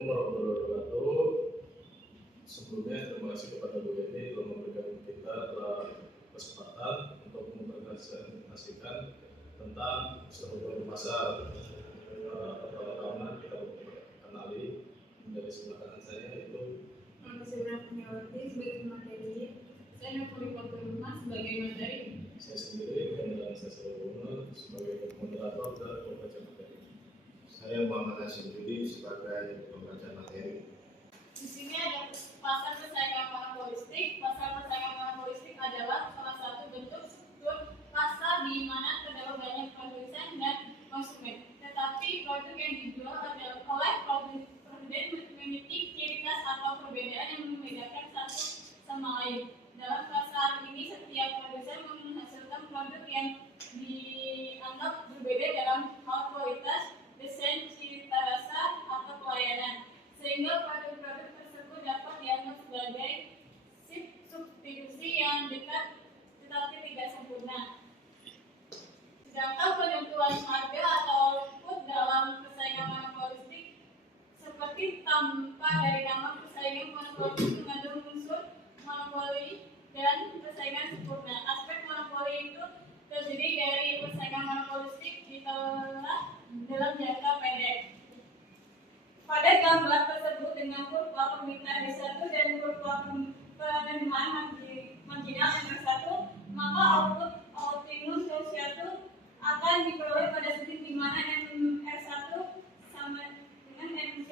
Warahmatullahi wabarakatuh. Sebelumnya terima kasih kepada Bu Yeni telah memberikan kita kesempatan untuk mempresentasikan tentang struktur pasar. Pertama kita kenali dari sebelah kanan saya yaitu sebelah penyelesaian sebagai materi, saya Nurul Rumah sebagai materi. Saya sendiri dan saya sebagai moderator dan pembaca materi. Saya Muhammad Hasim Judi sebagai pembaca materi. Di sini ada pasar persaingan monopolistik. Pasar persaingan monopolistik adalah salah satu bentuk struktur pasar di mana terdapat banyak produsen dan konsumen. Tetapi produk yang dijual adalah oleh produsen memiliki ciri khas atau perbedaan yang membedakan satu sama lain. Dalam pasar ini setiap produsen menghasilkan produk yang dianggap berbeda dalam hal kualitas, desain, ciri rasa, atau pelayanan, sehingga produk-produk tersebut dapat dianggap sebagai substitusi yang dekat tetapi tidak sempurna. Sedangkan penentuan harga atau output dalam persaingan monopolistik seperti tampak dari nama persaingan monopolistik mengandung unsur monopoli dan persaingan sempurna. Aspek monopoli itu terdiri dari persaingan monopolistik ditelah dalam jangka pendek. Pada gambar tersebut dengan kurva permintaan D1 dan kurva penerimaan marginal M1, maka output optimum T1 akan diperoleh pada titik di mana M1 sama dengan MC.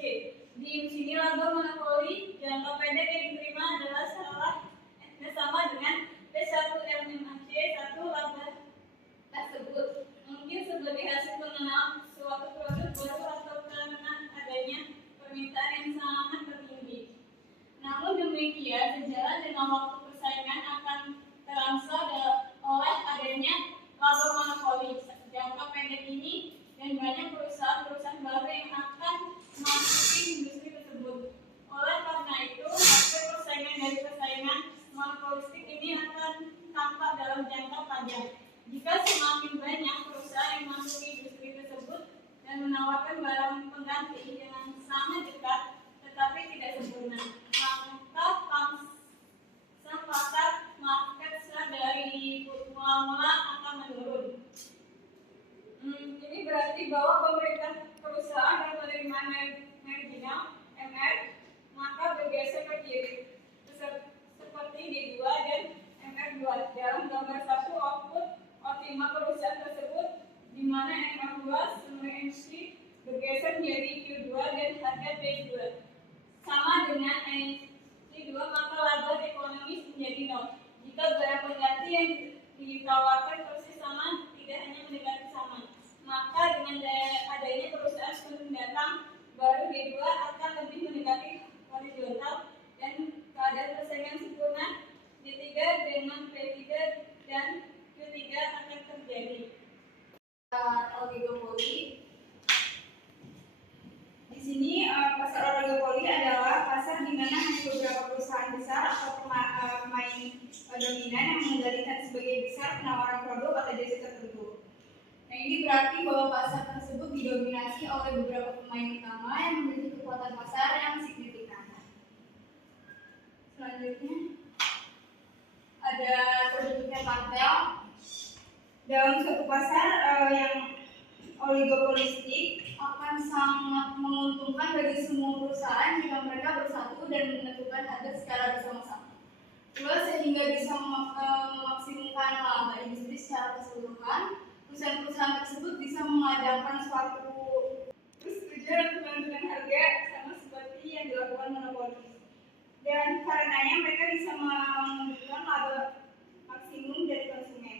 Di sini laba monopoli jangka pendek yang diterima adalah sama dengan T1 MMAC 1 laba tersebut. Mungkin sebagai hasil mengenal suatu produk baru atau karena adanya permintaan yang sangat tertinggi. Namun demikian, sejalan dengan waktu persaingan akan terangsang oleh adanya laba monopoli jangka pendek ini dan banyak perusahaan-perusahaan baru yang akan memasuki industri tersebut. Oleh karena itu, aspek persaingan dari persaingan monopolistik ini akan tampak dalam jangka panjang. Jika semakin banyak perusahaan yang masuk ke industri tersebut dan menawarkan barang pengganti dengan sangat dekat tetapi tidak sempurna, maka pangsa pasar market share dari mula-mula akan menurun. Ini berarti bahwa pemerintah perusahaan dan penerimaan marginal MR maka bergeser ke kiri seperti D2 dan MR2. Dalam gambar 1 output optimal perusahaan tersebut di mana MR2 sama MC bergeser menjadi Q2 dan harga P2 sama dengan MC2, maka laba ekonomis menjadi 0. Jika barang pengganti yang ditawarkan persis sama tidak hanya mendekati sama, maka dengan adanya perusahaan pendatang baru D2 akan lebih mendekati horizontal dan keadaan persaingan sempurna D3 dengan P3 dan Q3 akan terjadi. Oligopoli. Di sini pasar oligopoli adalah pasar di mana hanya beberapa perusahaan besar atau pemain dominan yang mengendalikan sebagian besar penawaran produk atau jasa tertentu. Nah, ini berarti bahwa pasar tersebut didominasi oleh beberapa pemain utama yang memiliki kekuatan pasar yang signifikan. Selanjutnya ada terbentuknya kartel. Dalam suatu pasar yang oligopolistik akan sangat menguntungkan bagi semua perusahaan jika mereka bersatu dan menentukan harga secara bersama-sama. Sehingga bisa memaksimalkan laba industri secara keseluruhan. Perusahaan-perusahaan tersebut bisa mengadakan suatu persetujuan untuk menentukan harga sama seperti yang dilakukan monopolis. Dan karenanya mereka bisa menentukan laba maksimum dari konsumen.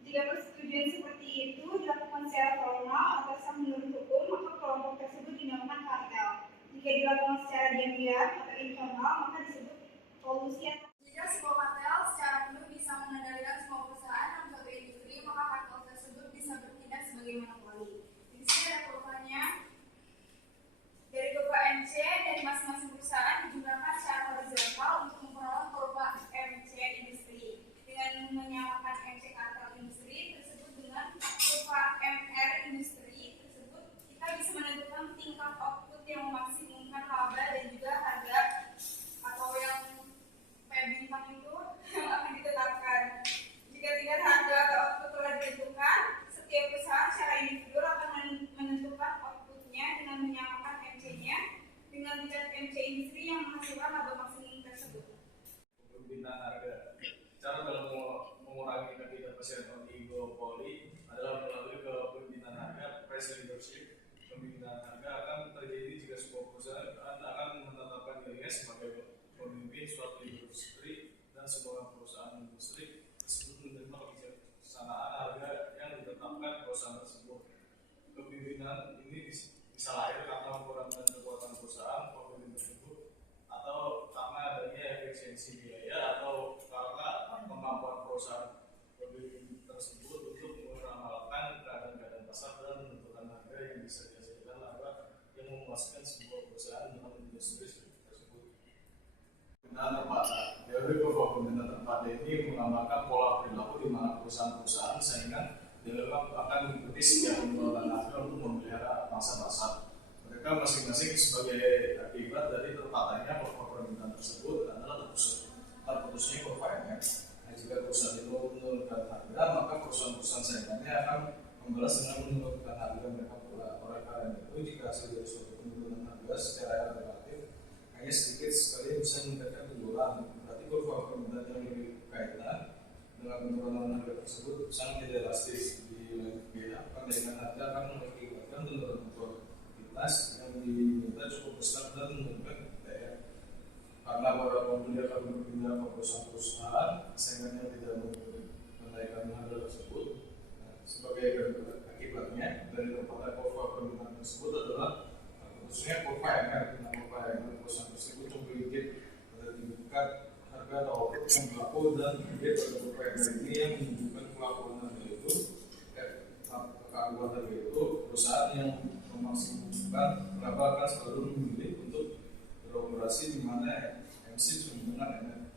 Jika persetujuan seperti itu dilakukan secara formal atau sah menurut hukum, maka kelompok tersebut dinamakan kartel. Jika dilakukan secara diam-diam atau informal, maka disebut kolusi. Jika sebuah kartel secara penuh bisa mengendalikan semua perusahaan dalam suatu industri, maka kartel tersebut bisa bertindak sebagai monopoli. Di sini ada kurvanya. Dari kurva MC dari masing-masing perusahaan dijumlahkan secara horizontal untuk memperoleh kurva MC industri. Dengan menyamakan MC kartel industri tersebut dengan kurva MR industri tersebut, kita bisa menentukan tingkat output yang memaksimalkan dengan tingkat MC industri yang menghasilkan laba maksimum tersebut. Pemimpinan harga. Cara dalam mengurangi ketidakpastian oligopoli adalah melalui kepemimpinan harga, price leadership. Pemimpinan harga akan terjadi jika sebuah perusahaan akan menetapkan dirinya sebagai pemimpin suatu industri dan semua perusahaan industri tersebut menerima kebijaksanaan harga yang ditetapkan perusahaan tersebut. Kepemimpinan ini bisa lahir karena ukuran dan kekuatan perusahaan pemimpin tersebut, atau karena adanya efisiensi biaya, atau karena kemampuan perusahaan pemimpin tersebut untuk meramalkan keadaan pasar dan menentukan harga yang bisa dihasilkan laba yang memuaskan sebuah perusahaan dalam industri tersebut. Pembinaan terpadu. Teori pembinaan terpadu ini menggambarkan pola perilaku di mana perusahaan-perusahaan saingan dianggap akan mengikuti setiap penjualan harga untuk memelihara masa pasar. Mereka masing-masing sebagai akibat dari terpatahnya permintaan tersebut adalah terputusnya kurva MR. Jika perusahaan itu menurunkan harga, maka perusahaan-perusahaan saingannya akan membalas dengan menurunkan harga mereka pula. Oleh karena itu, jika hasil dari suatu penurunan harga secara relatif hanya sedikit sekali bisa meningkatkan penjualan, berarti kurva permintaan yang lebih kaitan dengan penurunan harga tersebut sangat tidak elastis. Di lain pihak, kenaikan harga akan mengakibatkan penurunan kualitas yang diminta cukup besar dan menurunkan daya. Karena para pembeli akan berpindah ke perusahaan-perusahaan saingan yang tidak menaikkan harga tersebut. Sebagai akibatnya dari terpatah kurva permintaan tersebut adalah khususnya kurva MR. Kurva MR perusahaan tersebut menggigit pada tingkat harga atau yang berlaku, dan dia pada kurva MR ini yang menunjukkan kelakuan harga itu, kelakuan harga itu perusahaan yang memaksimumkan laba akan selalu memilih untuk beroperasi di mana MC sama dengan MR.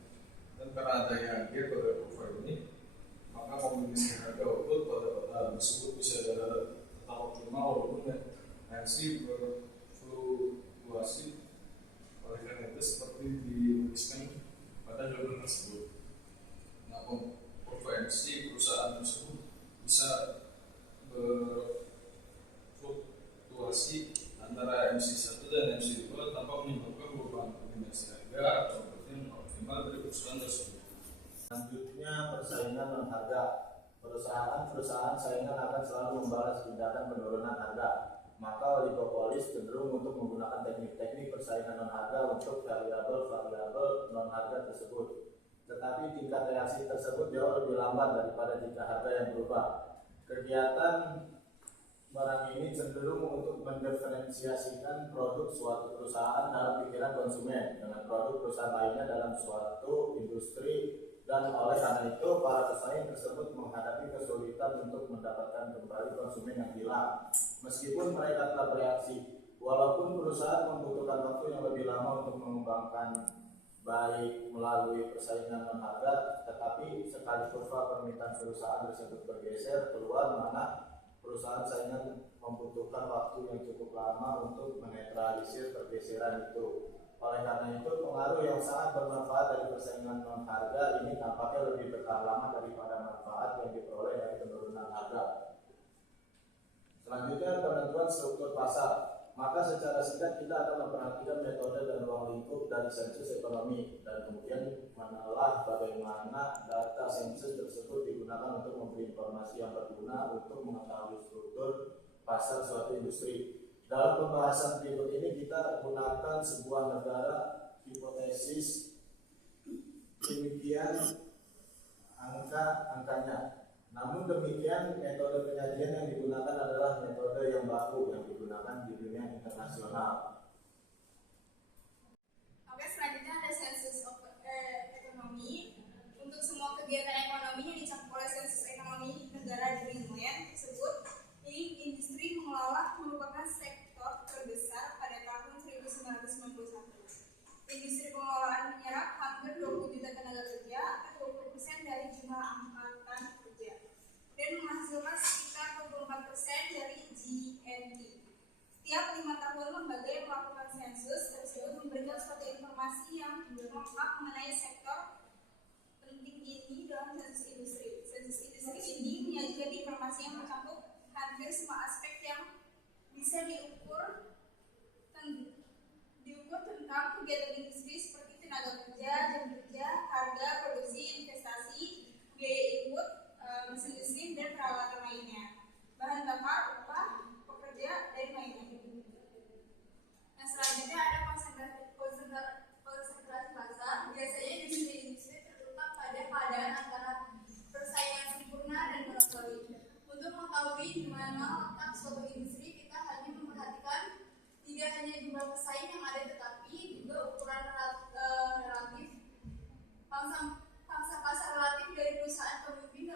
Dan karena adanya gap pada kurva ini, maka kombinasi harga output pada kota tersebut bisa tetap optimal walaupun MC berfluktuasi. Oleh karena itu seperti dilupiskan pada jurnal tersebut. Nah, kurva MC perusahaan tersebut bisa berfluktuasi antara MC1 dan MC2 tanpa menyebabkan perubahan kombinasi harga atau yang optimal dari perusahaan tersebut. Selanjutnya, persaingan non harga. Perusahaan saingan akan selalu membalas tindakan penurunan harga. Maka oligopolis cenderung untuk menggunakan teknik-teknik persaingan non harga untuk variabel-variabel non harga tersebut. Tetapi tingkat reaksi tersebut jauh lebih lambat daripada jika harga yang berubah. Kegiatan barang ini cenderung untuk mendiferensiasikan produk suatu perusahaan dalam pikiran konsumen dengan produk perusahaan lainnya dalam suatu industri, dan oleh karena itu para pesaing tersebut menghadapi kesulitan untuk mendapatkan kembali konsumen yang hilang. Meskipun mereka telah bereaksi, walaupun perusahaan membutuhkan waktu yang lebih lama untuk mengembangkan baik melalui persaingan non harga, tetapi sekali kurva permintaan perusahaan tersebut bergeser keluar, mana perusahaan saingan membutuhkan waktu yang cukup lama untuk menetralisir pergeseran itu. Oleh karena itu, pengaruh yang sangat bermanfaat dari persaingan non harga ini tampaknya lebih bertahan lama daripada manfaat yang diperoleh dari penurunan harga. Selanjutnya, penentuan struktur pasar. Maka secara singkat kita akan memperhatikan metode dan ruang lingkup dari sensus ekonomi, dan kemudian menelaah bagaimana data sensus tersebut digunakan untuk memberi informasi yang berguna untuk mengetahui struktur pasar suatu industri. Dalam pembahasan berikut ini kita gunakan sebuah negara hipotesis, demikian angka-angkanya. Namun demikian, metode penyajian yang digunakan adalah metode yang baku yang digunakan di dunia internasional. Oke, selanjutnya ada sensus ekonomi. Untuk semua kegiatan ekonomi yang dicakup oleh sensus ekonomi negara Greenland tersebut, jadi industri mengelola merupakan sektor terbesar pada tahun 1991. Industri pengelolaan menyerap hampir 20 juta tenaga kerja atau 20% dari jumlah angkatan kerja, dan menghasilkan sekitar 24% dari GNP. Setiap 5 tahun lembaga yang melakukan sensus tersebut memberikan suatu informasi yang lengkap mengenai sektor penting ini dalam sensus industri. Sensus industri ini menyajikan informasi yang mencakup hampir semua aspek yang bisa diukur kegiatan industri seperti tenaga kerja, jam kerja, harga, produksi, investasi, biaya input, mesin-mesin, dan peralatan lainnya, bahan bakar, upah, pekerja, dan lainnya. Nah, selanjutnya ada konsentrasi pasar. Biasanya industri terletak pada keadaan antara persaingan sempurna dan monopoli. Untuk mengetahui di mana letak suatu industri, kita hanya memperhatikan tidak hanya jumlah pesaing yang ada, tetapi juga ukuran relatif pangsa pasar relatif dari perusahaan pemimpin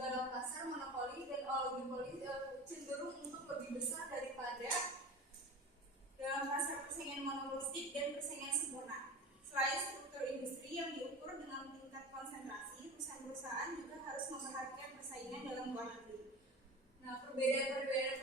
dalam pasar monopoli dan oligopoli cenderung untuk lebih besar daripada dalam pasar persaingan monopolistik dan persaingan sempurna. Selain struktur industri yang diukur dengan tingkat konsentrasi, perusahaan-perusahaan juga harus memperhatikan persaingan dalam luar negeri. Nah, perbedaan